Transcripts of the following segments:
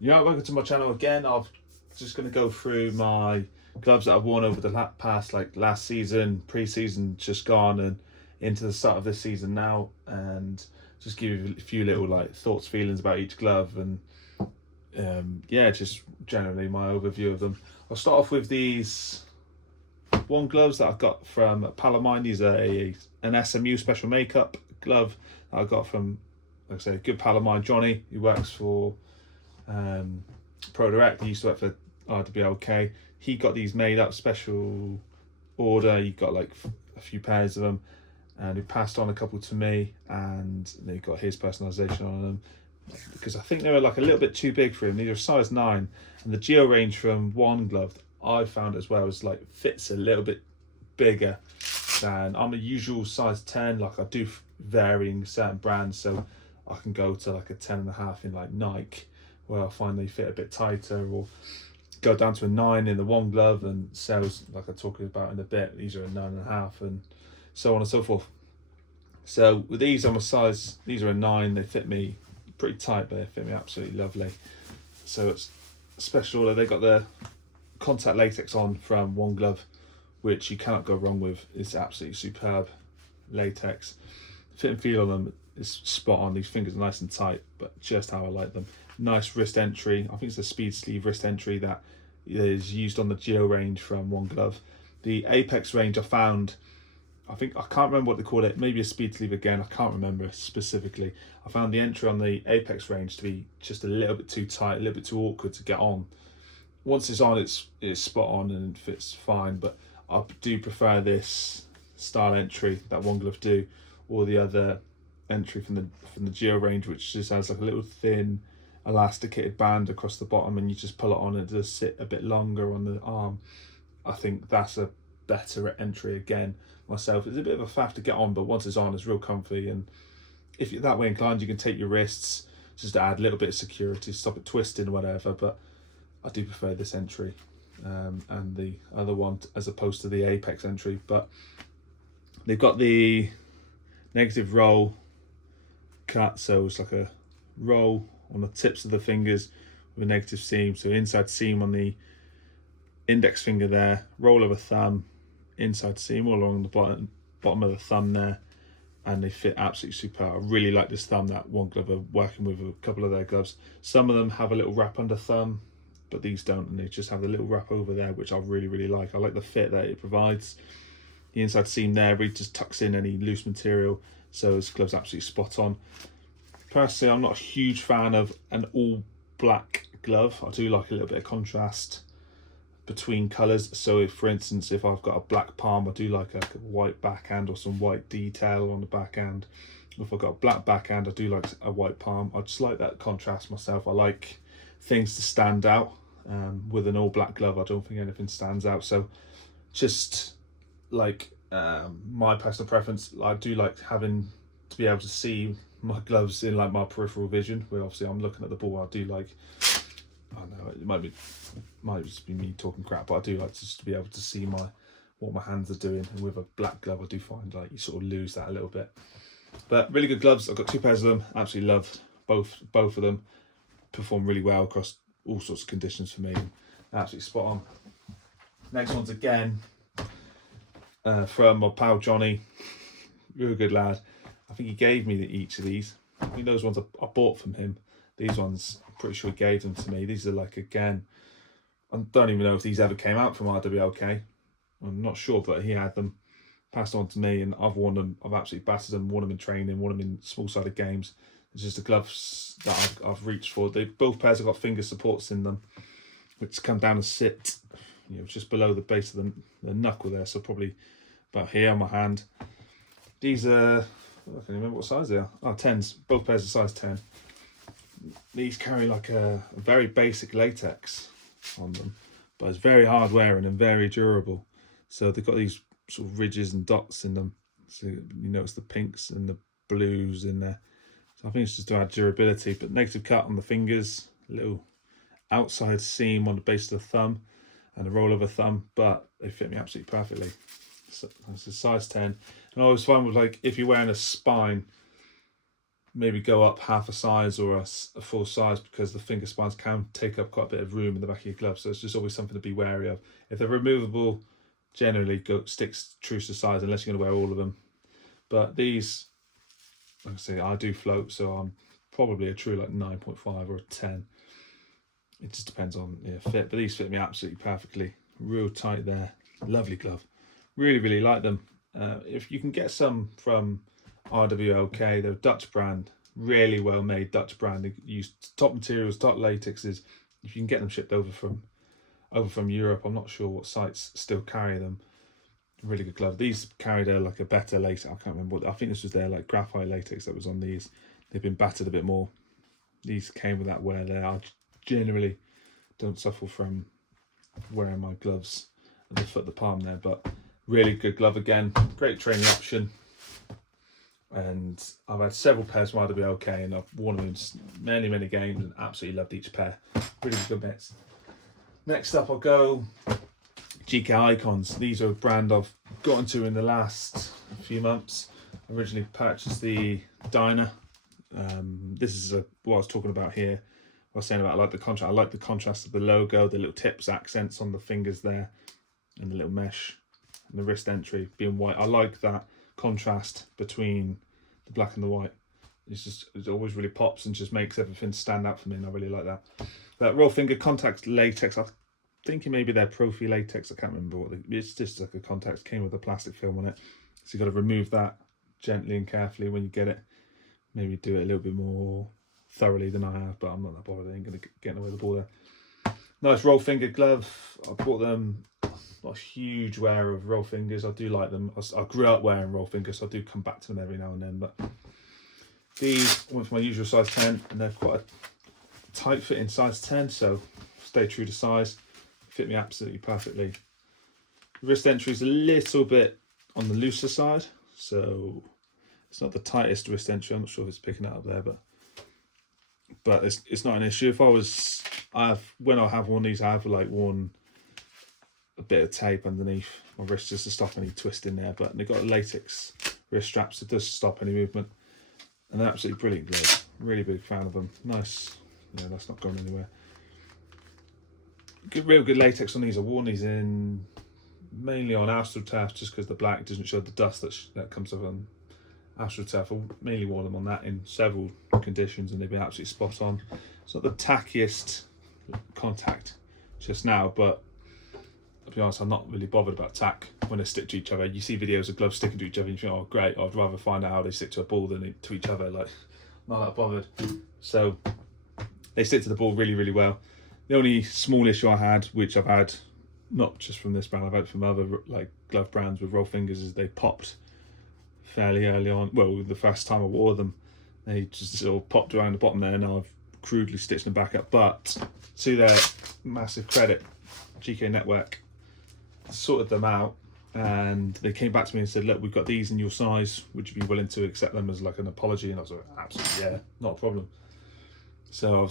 Yeah, welcome to my channel again. I'm just going to go through my gloves that I've worn over the past, like last season, pre-season just gone, and into the start of this season now, and just give you a few little like thoughts, feelings about each glove, and yeah, just generally my overview of them. I'll start off with these one gloves that I got from a pal of mine. These are an SMU Special Makeup glove that I got from, like I say, a good pal of mine, Johnny, who works for Pro Direct. He used to work for RWL. He got these made up special order. He got like a few pairs of them, and he passed on a couple to me, and they got his personalisation on them because I think they were like a little bit too big for him. These are size 9, and the geo range from one glove I found as well is like fits a little bit bigger than I'm a usual size 10. Like I do varying certain brands, so I can go to like a 10.5 in like Nike, where I find they fit a bit tighter, or go down to a 9 in the one glove and sells, like I'm talking about in a bit. These are a 9.5, and so on and so forth. So with these, I'm a size, these are a 9. They fit me pretty tight, but they fit me absolutely lovely. So it's special order. They got the contact latex on from one glove, which you cannot go wrong with. It's absolutely superb latex. Fit and feel on them is spot on. These fingers are nice and tight, but just how I like them. Nice wrist entry. I think it's the speed sleeve wrist entry that is used on the Geo range from one glove. The Apex range I found, I can't remember what they call it, maybe a speed sleeve again, I can't remember specifically. I found the entry on the Apex range to be just a little bit too tight, a little bit too awkward to get on. Once it's on, it's spot on and fits fine, but I do prefer this style entry that one glove do, or the other entry from the Geo range, which just has like a little thin elasticated band across the bottom, and you just pull it on and it does sit a bit longer on the arm. I think that's a better entry again myself. It's a bit of a faff to get on, but once it's on, it's real comfy, and if you're that way inclined, you can take your wrists just to add a little bit of security, stop it twisting or whatever. But I do prefer this entry and the other one as opposed to the Apex entry. But they've got the negative roll cut, so it's like a roll on the tips of the fingers with a negative seam. So inside seam on the index finger there, roll of a thumb, inside seam all along the bottom of the thumb there, and they fit absolutely superb. I really like this thumb that one glove are working with a couple of their gloves. Some of them have a little wrap under thumb, but these don't, and they just have the little wrap over there, which I really like. I like the fit that it provides. The inside seam there really just tucks in any loose material, so this glove's absolutely spot on. Personally, I'm not a huge fan of an all black glove. I do like a little bit of contrast between colours. So if, for instance, if I've got a black palm, I do like a white backhand or some white detail on the backhand. If I've got a black backhand, I do like a white palm. I just like that contrast myself. I like things to stand out. With an all black glove, I don't think anything stands out. So just like my personal preference, I do like having to be able to see my gloves in like my peripheral vision, where obviously I'm looking at the ball. I do like, I don't know, it might just be me talking crap, but I do like just to be able to see what my hands are doing. And with a black glove, I do find like you sort of lose that a little bit. But really good gloves. I've got 2 pairs of them. Absolutely loved both of them. Perform really well across all sorts of conditions for me. Absolutely spot on. Next one's again from my pal Johnny. Real good lad. I think he gave me each of these. I think those ones I bought from him. These ones, I'm pretty sure he gave them to me. These are like, again, I don't even know if these ever came out from RWLK. I'm not sure, but he had them passed on to me, and I've worn them. I've absolutely battered them, worn them in training, worn them in small-sided games. It's just the gloves that I've reached for. Both pairs have got finger supports in them, which come down and sit, just below the base of the knuckle there. So probably about here on my hand. These are, I can't remember what size they are. Oh, 10s. Both pairs are size 10. These carry like a very basic latex on them, but it's very hard wearing and very durable. So they've got these sort of ridges and dots in them. So you notice the pinks and the blues in there. So I think it's just to add durability. But negative cut on the fingers, a little outside seam on the base of the thumb, and a roll of a thumb, but they fit me absolutely perfectly. So that's a size 10. And I always find with, like, if you're wearing a spine, maybe go up half a size or a full size, because the finger spines can take up quite a bit of room in the back of your glove. So it's just always something to be wary of. If they're removable, generally sticks true to size unless you're going to wear all of them. But these, like I say, I do float, so I'm probably a true like 9.5 or a 10. It just depends on fit. But these fit me absolutely perfectly. Real tight there. Lovely glove. Really, really like them. If you can get some from RWL, they're a Dutch brand, really well made Dutch brand. They use top materials, top latexes. If you can get them shipped over from Europe, I'm not sure what sites still carry them. Really good glove. These carried like a better latex. I can't remember what. I think this was their like graphite latex that was on these. They've been battered a bit more. These came with that wear there. I generally don't suffer from wearing my gloves at the foot of the palm there, but really good glove again. Great training option. And I've had several pairs from RWL, and I've worn them in many games and absolutely loved each pair. Really good bits. Next up, I'll go GK Icons. These are a brand I've got into in the last few months. I originally purchased the Diner. This is what I was talking about here. I was saying about I like the contrast. I like the contrast of the logo, the little tips, accents on the fingers there, and the little mesh, and the wrist entry being white. I like that contrast between the black and the white. It always really pops and just makes everything stand out for me, and I really like that. That roll finger contact latex, I'm thinking maybe they're Profi latex. I can't remember it's just like a contact, came with a plastic film on it, so you've got to remove that gently and carefully when you get it. Maybe do it a little bit more thoroughly than I have, but I'm not that bothered. I ain't going to get in the way of the ball there. Nice roll finger glove. I bought them. Not a huge wearer of roll fingers. I do like them. I grew up wearing roll fingers, so I do come back to them every now and then. But these went for my usual size 10, and they're quite a tight fitting size 10, so stay true to size. Fit me absolutely perfectly. The wrist entry is a little bit on the looser side, so it's not the tightest wrist entry. I'm not sure if it's picking it up there, but it's not an issue. When I have worn these, I have like worn a bit of tape underneath my wrist just to stop any twisting there, but they've got a latex wrist strap, so it does stop any movement. And they're absolutely brilliant gloves. Really big fan of them. Nice. That's not going anywhere. Real good latex on these. I've worn these in mainly on AstroTurf just because the black doesn't show the dust that comes up on AstroTurf. I've mainly worn them on that in several conditions, and they've been absolutely spot on. It's not the tackiest contact just now, but I'll be honest, I'm not really bothered about tack when they stick to each other. You see videos of gloves sticking to each other and you think, oh great, I'd rather find out how they stick to a ball than to each other. Like, not that bothered. So they stick to the ball really, really well. The only small issue I had, which I've had not just from this brand, I've had from other like glove brands with roll fingers, is they popped fairly early on. Well, the first time I wore them, they just sort of popped around the bottom there, and I've crudely stitched them back up. But to their massive credit, GK Network sorted them out, and they came back to me and said, look, we've got these in your size, would you be willing to accept them as like an apology? And I was like, absolutely, yeah, not a problem. So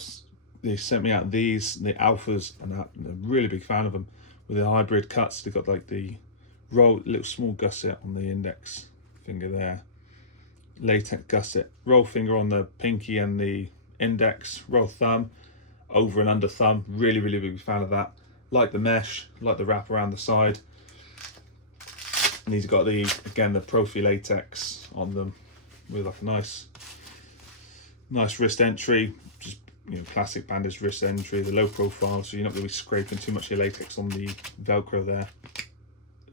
they sent me out these, the alphas, and I'm a really big fan of them with the hybrid cuts. They've got like the little small gusset on the index finger there, latex gusset, roll finger on the pinky and the index, roll thumb, over and under thumb. Really, really big fan of that. Like the mesh, like the wrap around the side. And these have got the Profi latex on them with like a nice wrist entry, just classic bandage wrist entry, the low profile, so you're not going to be scraping too much of your latex on the Velcro there.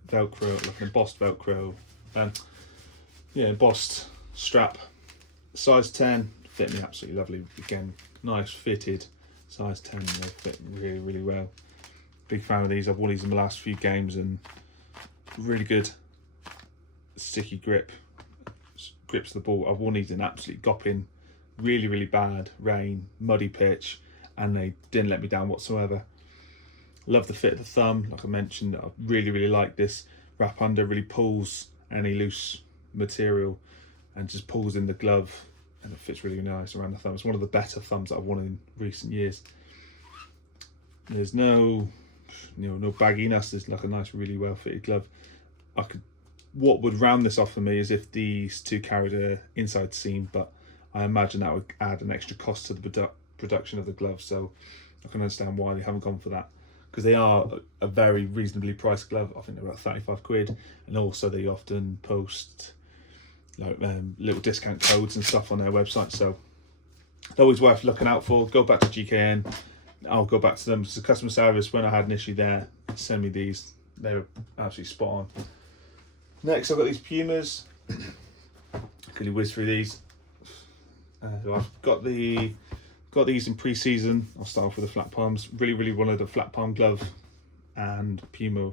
Velcro, like an embossed Velcro, embossed strap. Size 10, fit me absolutely lovely. Again, nice fitted size 10, they fit really, really well. Big fan of these. I've worn these in the last few games, and really good sticky grips the ball. I've worn these in absolute gopping, really, really bad rain, muddy pitch, and they didn't let me down whatsoever. Love the fit of the thumb. Like I mentioned, I really, really like this wrap under. Really pulls any loose material and just pulls in the glove, and it fits really nice around the thumb. It's one of the better thumbs that I've worn in recent years. There's no bagginess. There's like a nice, really well fitted glove. What would round this off for me is if these two carried a inside seam, but I imagine that would add an extra cost to the production of the gloves, so I can understand why they haven't gone for that, because they are a very reasonably priced glove. I think they're about 35 quid, and also they often post like little discount codes and stuff on their website, so they're always worth looking out for. Go back to GKN, I'll go back to them. It's the customer service, when I had an issue there, send me these. They were absolutely spot on. Next, I've got these Pumas. Quickly whiz through these. I've got these in pre-season. I'll start off with the flat palms. Really wanted a flat palm glove and Puma.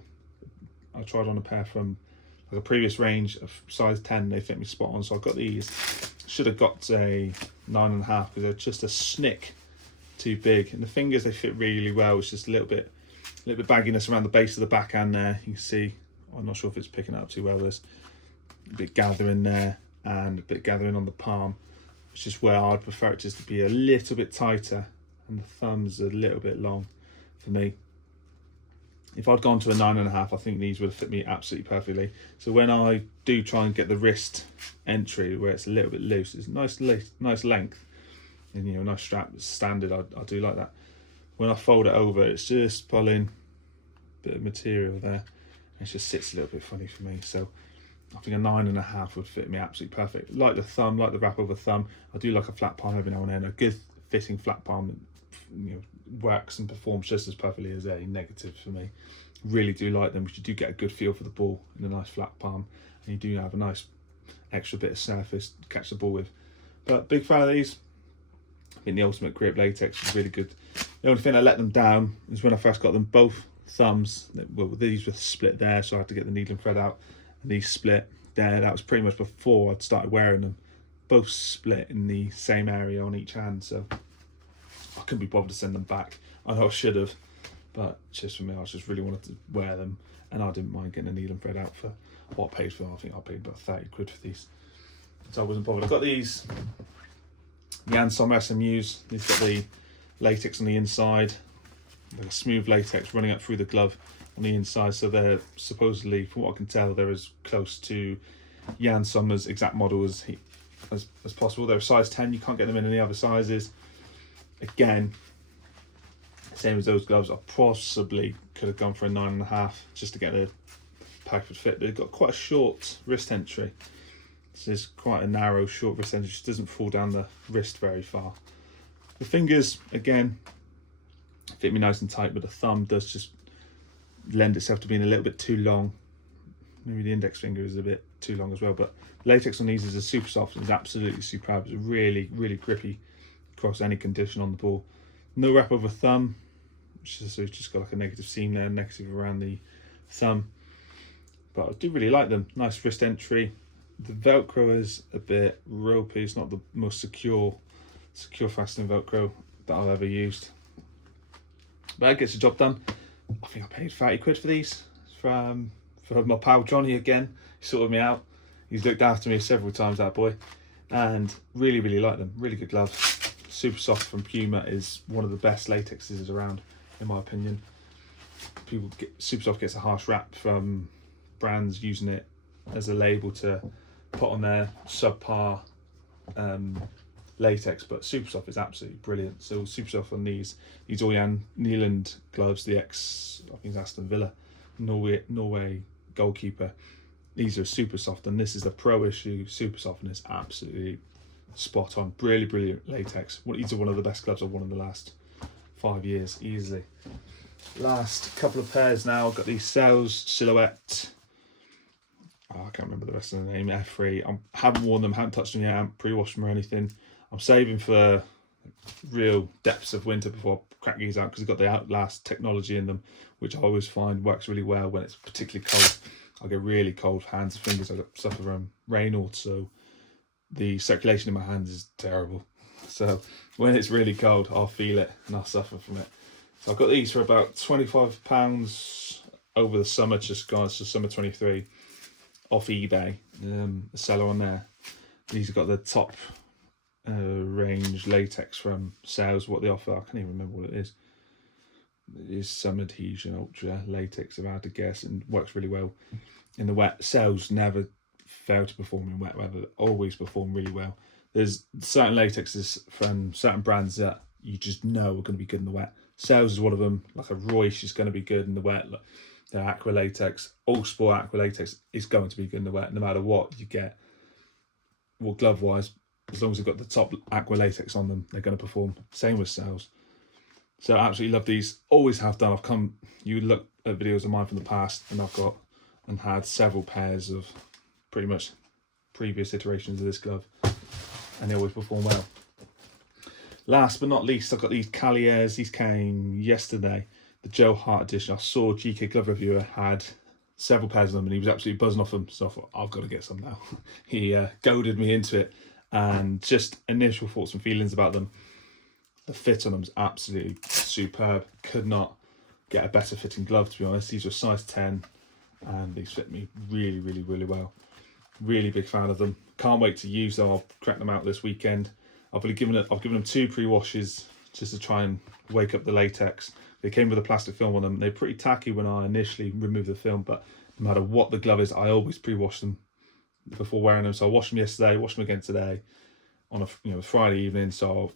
I tried on a pair from like a previous range of size 10. They fit me spot on, so I've got these. Should have got a 9.5 because they're just a snick too big. And the fingers, they fit really well. It's just a little bit bagginess around the base of the backhand there. You can see, I'm not sure if it's picking up too well. There's a bit gathering there and a bit gathering on the palm, which is where I'd prefer it just to be a little bit tighter, and the thumbs a little bit long for me. If I'd gone to a 9.5, I think these would have fit me absolutely perfectly. So when I do try and get the wrist entry where it's a little bit loose, it's nice length, and you know, nice strap, standard. I do like that. When I fold it over, it's just pulling a bit of material there. It just sits a little bit funny for me. So I think a 9.5 would fit me absolutely perfect. Like the thumb, like the wrap over thumb. I do like a flat palm every now and then. A good fitting flat palm, you know, works and performs just as perfectly as a negative for me. Really do like them, because you do get a good feel for the ball in a nice flat palm, and you do have a nice extra bit of surface to catch the ball with. But big fan of these. I think the Ultimate Grip Latex is really good. The only thing I let them down is when I first got them, both thumbs, well, these were split there, so I had to get the needle and thread out, and these split there. That was pretty much before I'd started wearing them. Both split in the same area on each hand, so I couldn't be bothered to send them back. I know I should have, but just for me, I just really wanted to wear them, and I didn't mind getting a needle and thread out for what I paid for them. I think I paid about 30 quid for these, so I wasn't bothered. I've got these Yansom SMUs. These got the latex on the inside, like a smooth latex running up through the glove on the inside, so they're supposedly, from what I can tell, they're as close to Jan Sommer's exact model as possible. They're a size 10, you can't get them in any other sizes. Again, same as those gloves, I possibly could have gone for a 9.5 just to get a perfect fit. They've got quite a short wrist entry. This is quite a narrow, short wrist entry, which doesn't fall down the wrist very far. The fingers, again, fit me nice and tight, but the thumb does just lend itself to being a little bit too long. Maybe the index finger is a bit too long as well, but latex on these is super soft and is absolutely superb. It's really grippy across any condition on the ball. No wrap over thumb, which is, so it's just got like a negative seam there, negative around the thumb. But I do really like them. Nice wrist entry. The Velcro is a bit ropey. It's not the most secure fastening Velcro that I've ever used, but it gets the job done. I think I paid 30 quid for these for my pal Johnny again. He sorted me out. He's looked after me several times, that boy, and really like them. Really good gloves. Super Soft from Puma is one of the best latexes around, in my opinion. Super Soft gets a harsh rap from brands using it as a label to put on their subpar latex, but Super Soft is absolutely brilliant. So Super Soft on these Orjan Nyland gloves, the I think it's Aston Villa, Norway Goalkeeper. These are Super Soft, and this is the Pro issue Super Soft, and it's absolutely spot on. Brilliant latex. These are one of the best gloves I've worn in the last 5 years, easily. Last couple of pairs now. I've got these Sales Silhouette. I can't remember the rest of the name. F3. I haven't worn them, haven't touched them yet, I haven't pre-washed them or anything. I'm saving for real depths of winter before I crack these out, because they've got the Outlast technology in them, which I always find works really well when it's particularly cold. I get really cold hands and fingers. I suffer from Raynaud, so the circulation in my hands is terrible. So when it's really cold, I'll feel it and I'll suffer from it. So I've got these for about £25 over the summer, just gone. So summer 23 off eBay, a seller on there. These have got the top range latex from Sales. What they offer, I can't even remember what it is. It is some adhesion ultra latex, if I had to guess, and works really well in the wet. Sales never fail to perform in wet weather, always perform really well. There's certain latexes from certain brands that you just know are going to be good in the wet. Sails is one of them. Like a Royce is going to be good in the wet. The aqua latex, all sport aqua latex is going to be good in the wet, no matter what you get. Well, glove wise, as long as they've got the top aqua latex on them, they're going to perform. Same with sails. So I absolutely love these. Always have done. You look at videos of mine from the past, and I've got and had several pairs of pretty much previous iterations of this glove, and they always perform well. Last but not least, I've got these Caliers. These came yesterday, the Joe Hart edition. I saw GK Glove Reviewer had several pairs of them, and he was absolutely buzzing off them. So I thought, I've got to get some now. He goaded me into it, and just initial thoughts and feelings about them. The fit on them is absolutely superb. Could not get a better fitting glove, to be honest. These are size 10, and these fit me really, really, really well. Really big fan of them. Can't wait to use them. I'll crack them out this weekend. I've given them 2 pre-washes just to try and wake up the latex. They came with a plastic film on them. They're pretty tacky when I initially removed the film, but no matter what the glove is, I always pre-wash them before wearing them. So I washed them yesterday, washed them again today on a Friday evening. So I'll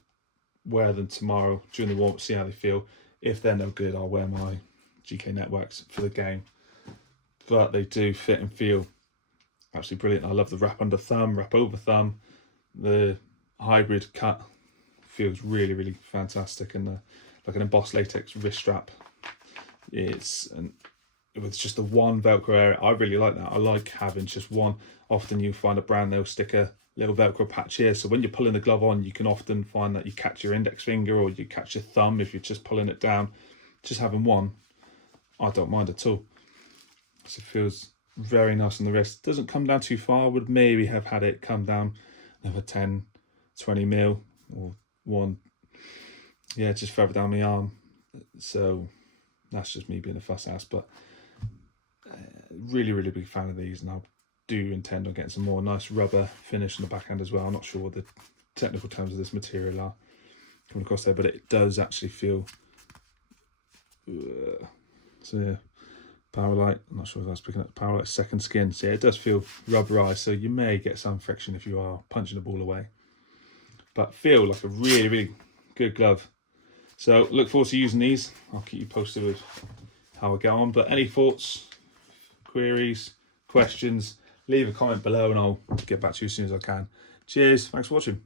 wear them tomorrow during the warm-up, see how they feel. If they're no good, I'll wear my GK Networks for the game. But they do fit and feel absolutely brilliant. I love the wrap under thumb, wrap over thumb. The hybrid cut feels really, really fantastic, and like an embossed latex wrist strap. With just the one Velcro area, I really like that. I like having just one. Often you find a brand, they'll stick a little Velcro patch here, so when you're pulling the glove on, you can often find that you catch your index finger or you catch your thumb if you're just pulling it down. Just having one, I don't mind at all. So it feels very nice on the wrist. Doesn't come down too far. I would maybe have had it come down another 10, 20 mil or one, just further down my arm. So that's just me being a fuss ass, but really, really big fan of these, and I do intend on getting some more nice rubber finish in the backhand as well. I'm not sure what the technical terms of this material are coming across there, but it does actually feel Powerlite, I'm not sure if that's picking up Powerlite second skin. So yeah, it does feel rubberized, so you may get some friction if you are punching the ball away, but feel like a really, really good glove. So look forward to using these. I'll keep you posted with how I go on. But any thoughts, queries, questions, leave a comment below and I'll get back to you as soon as I can. Cheers, thanks for watching.